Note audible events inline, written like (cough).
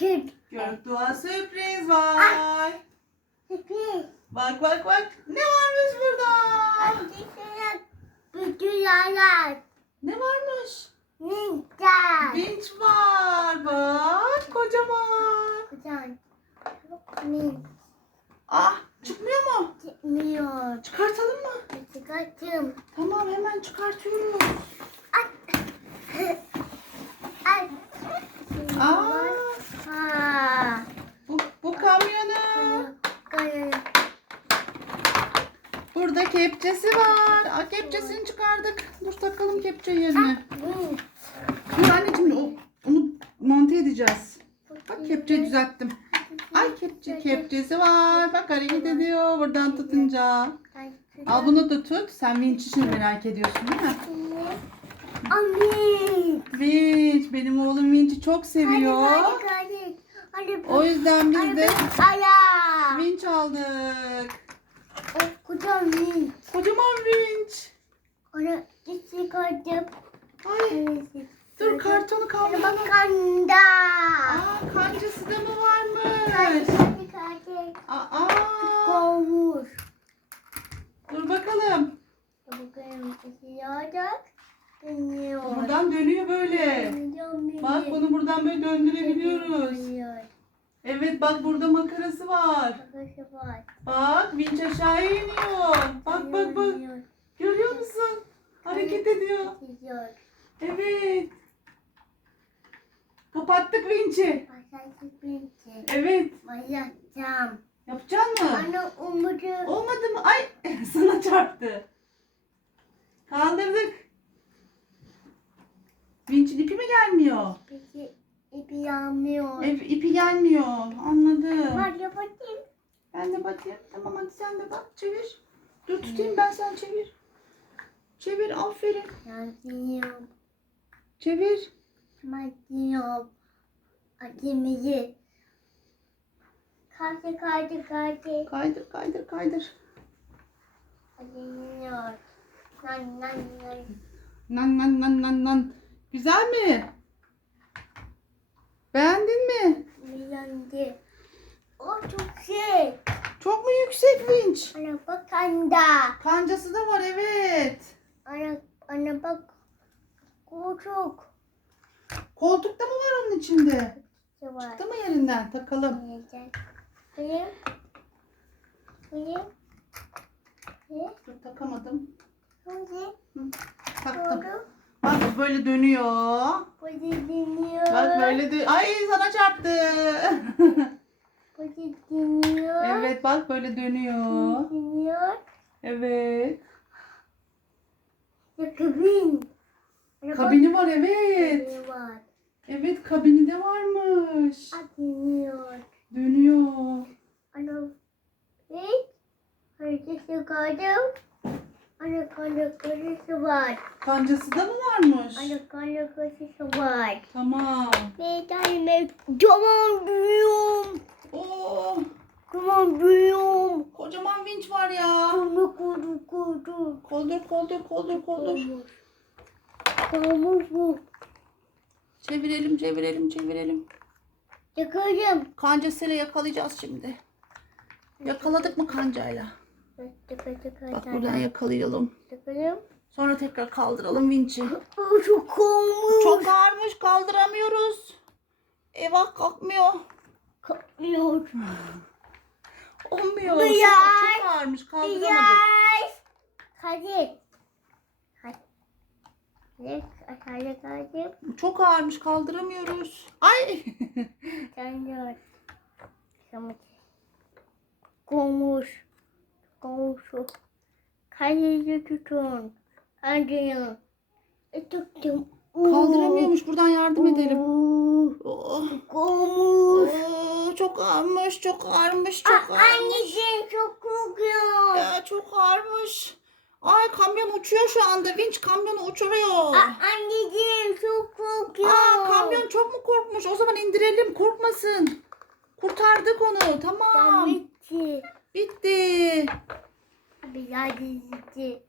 Gökük. Göktuğ'a sürpriz var. Bak bak bak. Ne varmış burada? Bütün yalan. Ne varmış? Ninja. Vinç var. Bak kocaman. Güzel. Ninja. Ah çıkmıyor mu? Çıkmıyor. Çıkartalım mı? Çıkarttım. Tamam hemen çıkartıyorum. (laughs) Ay. Aa, Ha. bu, bu kamyonun. Kaya. Burada kepçesi var. Aa, kepçesini çıkardık. Dur takalım kepçe yerine. Dur anneciğim o, onu monte edeceğiz. Bak kepçeyi düzelttim. Ay kepçe kepçesi var. Bak hareket ediyor buradan tutunca. Al bunu da tut. Sen vinç işini merak ediyorsun değil mi? Amin. Vinç. Benim oğlum vinç'i çok seviyor. O yüzden biz de vinç aldık. Kucağım değil. Kocaman vinç. Ona çıkarttım. Ay dur kartonu kaldır. Bakanda. Aa kancası da mı varmış? Hadi hadi. Aa. Kovmuş. Dur bakalım. Bakayım yiyecek. Dönüyor. Buradan dönüyor böyle. Bak bunu buradan böyle döndürebiliyoruz. Evet bak burada makarası var. Bak vinç aşağıya iniyor. Bak bak bak. Görüyor musun? Hareket ediyor. Evet. Kapattık vinçi. Evet. Bayatacağım. Yapacaksın mı? Ana umudu. Olmadı mı? Ay (laughs) sana çarptı. Kaldırdık. Vinçin ipi mi gelmiyor? Peki ipi yanmıyor. Ev, ipi gelmiyor. Anladım. Var yapayım. Ben de bakayım. Tamam hadi sen de bak. Çevir. Dur tutayım ben sen çevir. Çevir aferin. Yanıyorum. Çevir. Yanıyorum. Acemizi. Kaydı kaydı kaydı. Kaydır kaydır kaydır. Acemiyor. Nan nan nan. Nan nan nan nan nan. Güzel mi? Beğendin mi? Yandı. O çok şey. Çok mu yüksek vinç? Ana bak anda. Kancası da var evet. Ana, ana bak. Kucuk. Koltukta mı var onun içinde? Var? Çıktı mı yerinden? Takalım. Benim. Benim. Dur takamadım. Şimdi Taktım. Bak böyle dönüyor. Dinliyor. Bak böyle dö- Ay sana çarptı. Dinliyor. evet bak böyle dönüyor. Dinliyor. Evet. Ya kabin. Kabini var evet. kabini var. Evet kabini de varmış. Dinliyor. Dönüyor. Ana. Ne? Hareketi gördüm. Ana kanı karısı var. Kancası da mı varmış? Ana kanı karısı var. Tamam. Bir tane tamam büyüyorum. Oo, Tamam büyüyorum. kocaman vinç var ya. Kudu kudu kudu. Koldur koldur koldur koldur. Tamam bu. Çevirelim çevirelim çevirelim. Yakarım. Kancasıyla yakalayacağız şimdi. Yakaladık mı kancayla? Bak buradan yakalayalım. Sonra tekrar kaldıralım vinçi. Aa, çok olmuş. Çok ağırmış kaldıramıyoruz. Eyvah kalkmıyor. Kalkmıyor. Olmuyor. Çok, çok ağırmış kaldıramadık. Yes. Hadi. Çok ağırmış kaldıramıyoruz. Ay. (laughs) Samut. Komuşu. Kaleci tutun. Hadi. E, tuttum. Kaldıramıyormuş buradan yardım edelim. Oo, Oh. Komuş. Oo, çok ağırmış, çok ağırmış, çok ağırmış. Anneciğim çok korkuyor. Ya, çok ağırmış. Ay kamyon uçuyor şu anda. Vinç kamyonu uçuruyor. Aa, Anneciğim çok korkuyor. Aa, kamyon çok mu korkmuş? O zaman indirelim korkmasın. Kurtardık onu. Tamam. Bitti. Bitti. Bir daha gitti.